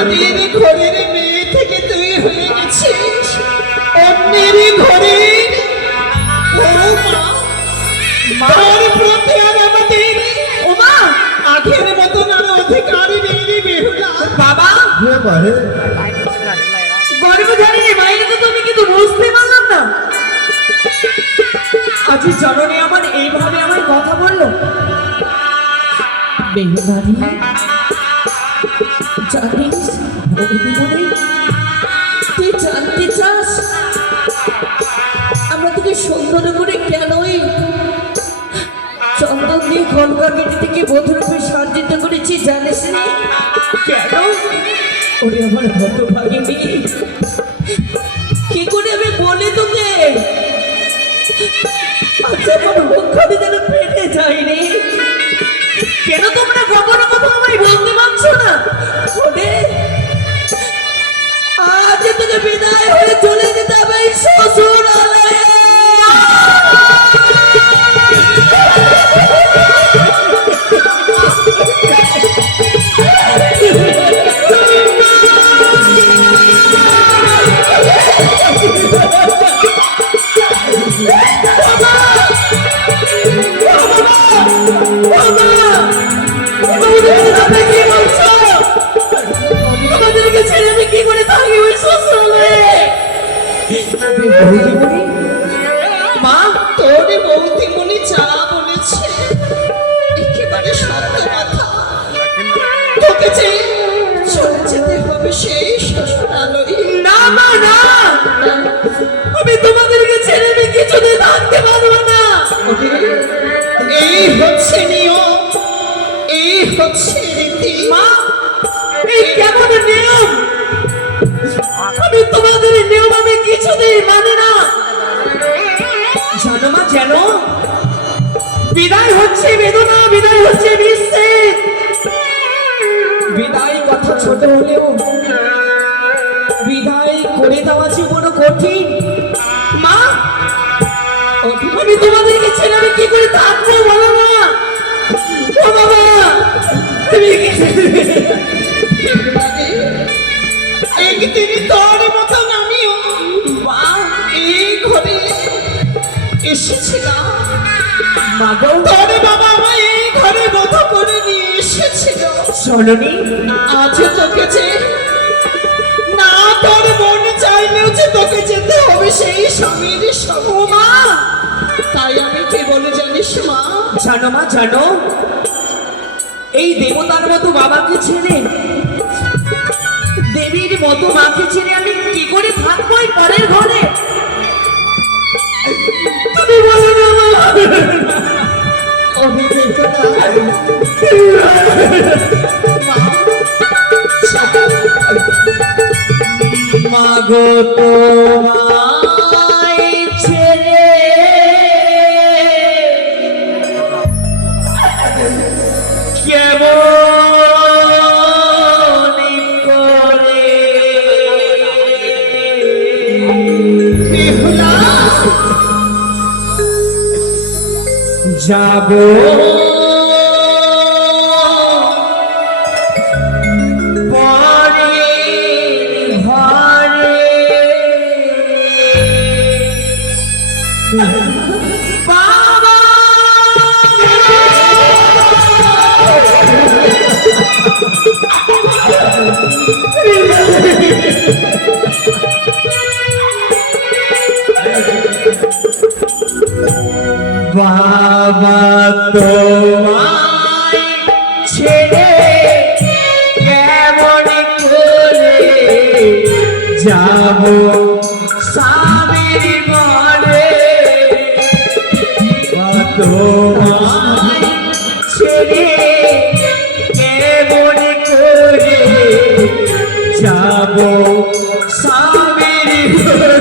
আমাদের ঘরের মেয়ে থেকে তুই হয়ে গেছিস অন্যের ঘরের মার প্রতি আর আমাদের ওমা আগের মতন আর অধিকার নেই রে বেহুলা। বাবা গর্ভধারিণী মায়ের তো তুমি কিন্তু বুঝতে পারলাম না। আজ জননী আমার এইভাবে আমার কথা বললো। বেহুলারি জানিস তুই জানতে চাস আমরা তোকে সুন্দর করে কেনই চন্দন দিয়ে কলকা কেটে থেকে বধূরূপে সজ্জিত করেছি জানিস না কেন? ওরে আমার হতভাগিনী কি করে আমি বলি তোকে? আচ্ছা আমার মুখখানি যেন ফেটে যায়নি। কেন তোমরা গোপন কথা আমায় বলতে পারছো না? ওরে আজ তোকে বিদায় হয়ে চলে যেতে হবে শ্বশুরালয়ে। মা তোর বৌদিমণি যা বলেছে একেবারে সত্য কথা। তোকে যে চলে যেতে হবে সেই শ্বশুরালয়ে। না মা না, আমি তোমাদেরকে ছেড়ে আমি কিছুদিন থাকতে পারবো না। এই হচ্ছে নিয়ম, এই হচ্ছে রীতি। মা এই কেমন নিয়ম? আমি তোমাদের নিয়ম আমি কিছুদিন মানি না। জানো মা জানো বিদায় হচ্ছে বেদনা, বিদায় হচ্ছে বিচ্ছেদ। বিদায় কথা ছোট হলেও বিদায় করে দেওয়া যে বড় কঠিন। মা আমি তোমাদেরকে ছেড়ে আমি কি করে থাকবো বলো না? ও বাবা তুমি একদিন তোর মতন আমিও এই ঘরে এসেছিলাম। তোর বাবা আমায় এই ঘরে বধ করে নিয়ে এসেছিল। চলনি আজ তোকে যে না তোর মন চাইলেও যে তোকে যেতে হবে সেই স্বামীর মা। তাই আমি কি বলে জানিস মা? জানো মা জানো এই দেবতার মতো বাবাকে ছেড়ে দেবীর মতো মাকে ছেড়ে আমি কি করে থাকবো এই পরের ঘরে? তুমি বলো না মাগো তোমায় ছেড়ে কেমন করে যাব পরে ঘরে বাবা বাবা তোমায় ছেড়ে কেমন করে যাব স্বামীর ঘরে? তোমায় ছেড়ে কেমন করে যাব স্বামীর ঘরে?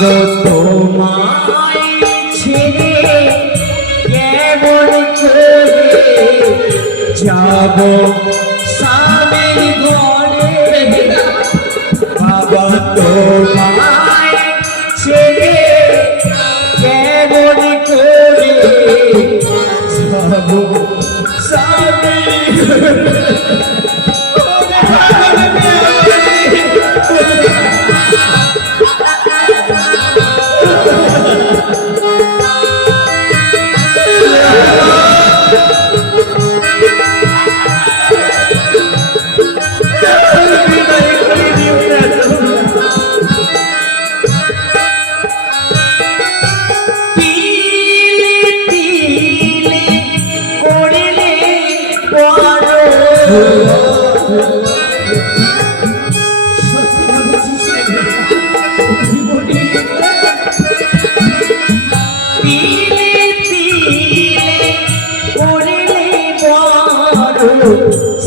মাগো তোমায় ছেড়ে কেমন করে যাব স্বামীর ঘরে বাবা তোমায় ছেড়ে কেমন করে যাব স্বামীর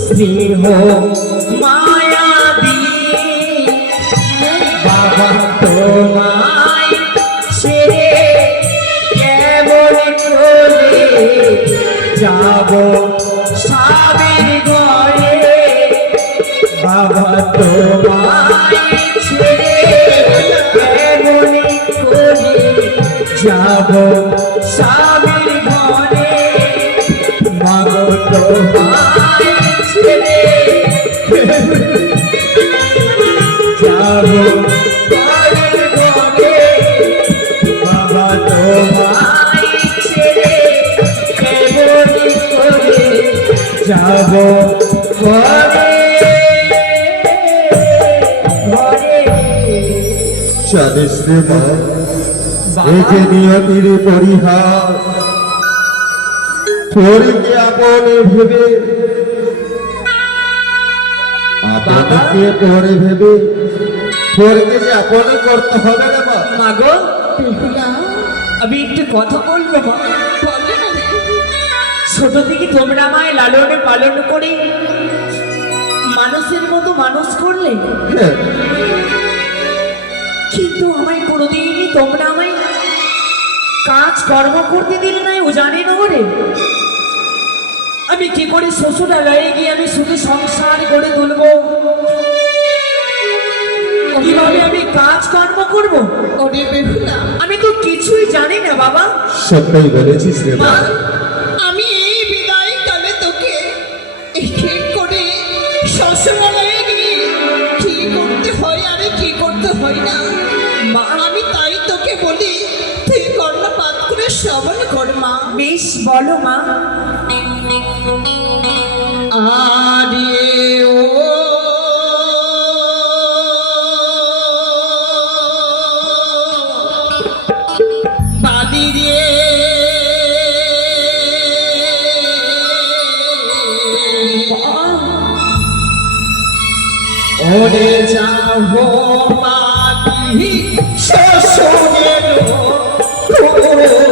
স্নেহ মায়া দিয়ে বাবা তোমায় ছেড়ে কেমন করে যাব স্বামীর ঘরে বাবা তোমায় ছেড়ে কেমন করে যাব স্বামীর ঘরে মাগো তোমায় ছেড়ে যাব স্বামীর ঘরে বাবা তোমায় ছেড়ে কেমন করে যাব ঘরে ঘরে জানিস রে মা, এই যে নিয়তির পরিহাস, তোরকে আপনে ভেবে আপনাকে পরে ভেবে তোরকে যে আপনে করতে হবে না মা। মাগো বেহুলা, আমি একটু কথা বলবো মা। বলো না রে। ছোট থেকে তোমরা আমায় লালনে পালন করে মানুষের মতো মানুষ করলে, হ্যাঁ, কিন্তু আমায় কোনোদিনই তোমরা আমায় কাজ কর্ম করতে দিলে নাই ও জানে না করে। আমি কি করে শ্বশুরালয়ে গিয়ে আমি শুধু সংসার করে তুলবো, কিভাবে আমি কাজ কর্ম করব? ওরে বেহুলা, আমি তো কিছুই জানি না বাবা। সত্যই বলেছিস রে মা। মা, আমি এই বিদায় কালে তোকে ঠিক করে শ্বশুরালয়ে গিয়ে কি করতে হয় আরে কি করতে হয় না মা, আমি তাই তোকে বলি তুই কর্ণপাত করে শ্রবণ কর মা। বেশ বলো মা। আরে ও বালি রে, ওরে যাব বালি শ্বশুরের কোলে।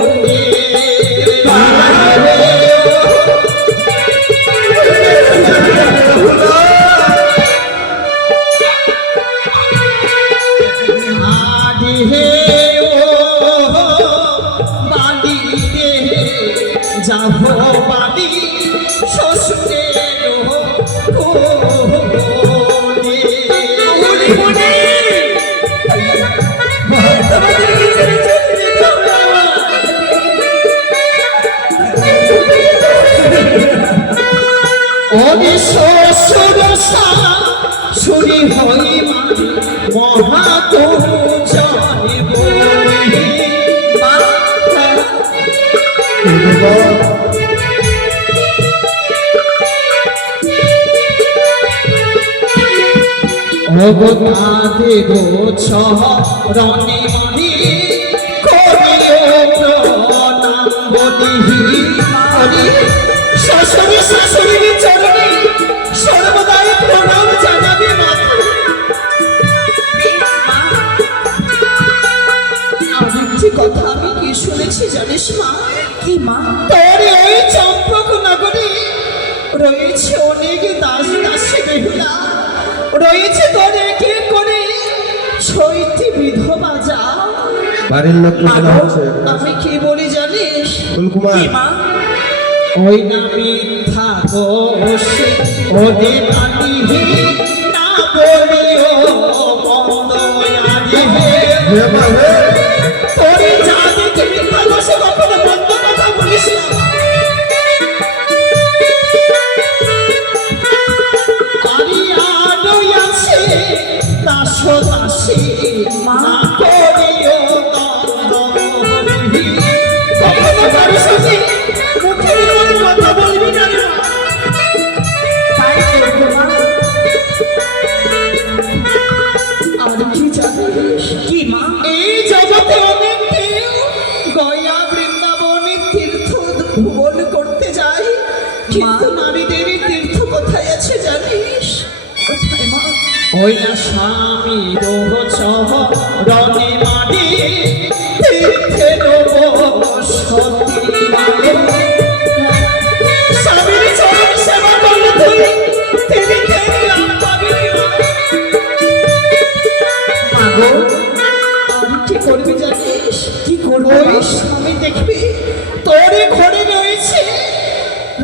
যাব বাড়ি শ্বশুরের কোলে। ওরে শ্বশুর শাশুড়ি হই মহা তো জানে বলি মা। অবতাদে গোছ রণে মণি করিও প্রণাম বলিহি। হরি শ্বশুরি শাশুড়ির চরণে সর্বদাই প্রণাম জানাবে মাথা। আরেকটি কথা আমি কি শুনেছি জানিস মা? কি মা? তোর এই চম্পক নগরে রয়েছে অনেক দাস দাসী বেহুলা, রয়েছে তোর একে করে ছয়টি বিধবা যা বাড়ির লোক বলা হচ্ছে আমি কি বলি জানিস? ফুলকুমার কি মা? ওই না মিথ্যা দোষে ওরে মানি না বলিও মন্দ আগে হে মা হে তোরে জানি কি মিথ্যা দোষে কখনো মন্দ কথা বলিস না। আরে আলোই আছে দাসো দাসী মা করিও দ্বন্দ্ব কখনো কারো সাথে মুখের উপর কথা বলবি না রে মা। তাই করবো মা। আর কি জানিস? কি মা? এই জগতে অনেক কেউ গয়া বৃন্দাবনে তীর্থ ভ্রমণ করতে যায়, কিন্তু নারীদের তীর্থ কোথায় আছে জানিস? কোথায় মা? ওই না স্বামী রোহ রণে মারি তীর্থে সতী স্বামীর চরণ সেবা করলে তুই তীর্থে লাভ পাবি না। মা গো, আমি কি করবি জানিস? কি করবো ওই মা? স্বামী দেখবি তোরে ঘরে রয়েছে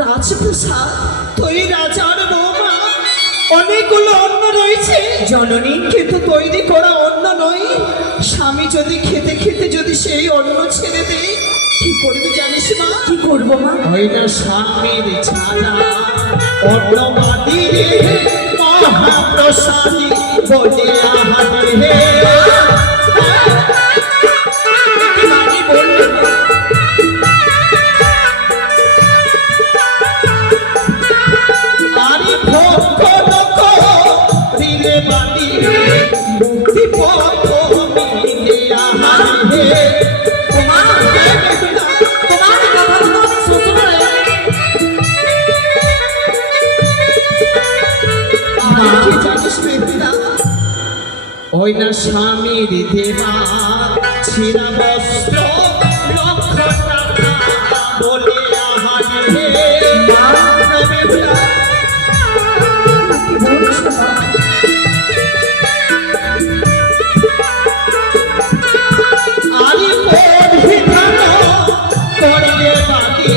রাজপ্রসাদ, তুই রাজার বৌমা, অনেকগুলো অন্ন রয়েছে জননী, কিন্তু তৈরি করা অন্ন নয়। স্বামী যদি খেতে খেতে যদি সেই অন্ন ছেড়ে দেয়, কি করবি জানিস মা? কি করবো মা? হয় না স্বামীর ছাড়া অন্ন মাটি রে মহাপ্রসাদী বলে আহারে হে। মানি বলবে মা। আরে ভক্ত লোক রিলে বাড়ি মুক্তি পথ মিলে আহারে হে। মা, তোমার এই কথাগুলো আমি শ্বশুর হয়ে আর কি জানিস বেদিনা? ওই না স্বামীর দেবা ছিঁড়া বস্ত্র লক্ষ টাকা বলে আহারে হে। মা, বেদিনা, কি বলছো মা? আরে পরিধান করিলে বাটি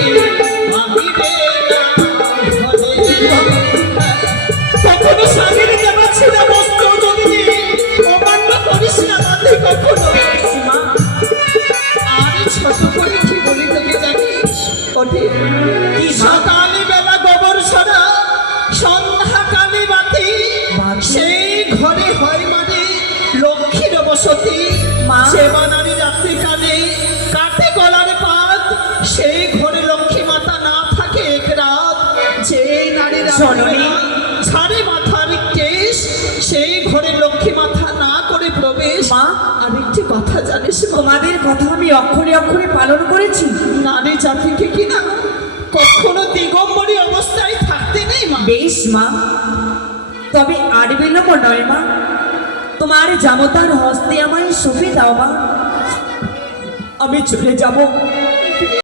ভাবিবে না ঘরে। কখনো স্বামীর দেবা ছিঁড়া বস্ত্র যদি অমান্য করিস না তাতে কখনো। মা, আরে ছোট করে কি বলি তোকে জানিস? ওঠে কি মা? সকালে বেলা গোবর ছড়া সন্ধ্যাকালে বাতি, সেই ঘরে হয় মানে লক্ষ্মীর বসতি। মা। সেবা নারী রাত্রিকালে কাটে গলার পাত, সেই ঘরে লক্ষ্মী মাতা না থাকে এক রাত। যে নারী জননী। ছাড়ে মাথার কেশ, সেই ঘরে লক্ষ্মী মাথা না করে প্রবেশ। মা। আরেকটি কথা জানিস মা? তোমাদের কথা আমি অক্ষরে অক্ষরে পালন করেছি। নারী জাতিকে কিনা কখনো দিগম্বরী অবস্থায় থাকতে নেই মা। বেশ মা, তবে আর বিলম্ব নয় মা, তোমার জামতার হস্তে আমায় সঁপে দাও মা। আমি চলে যাব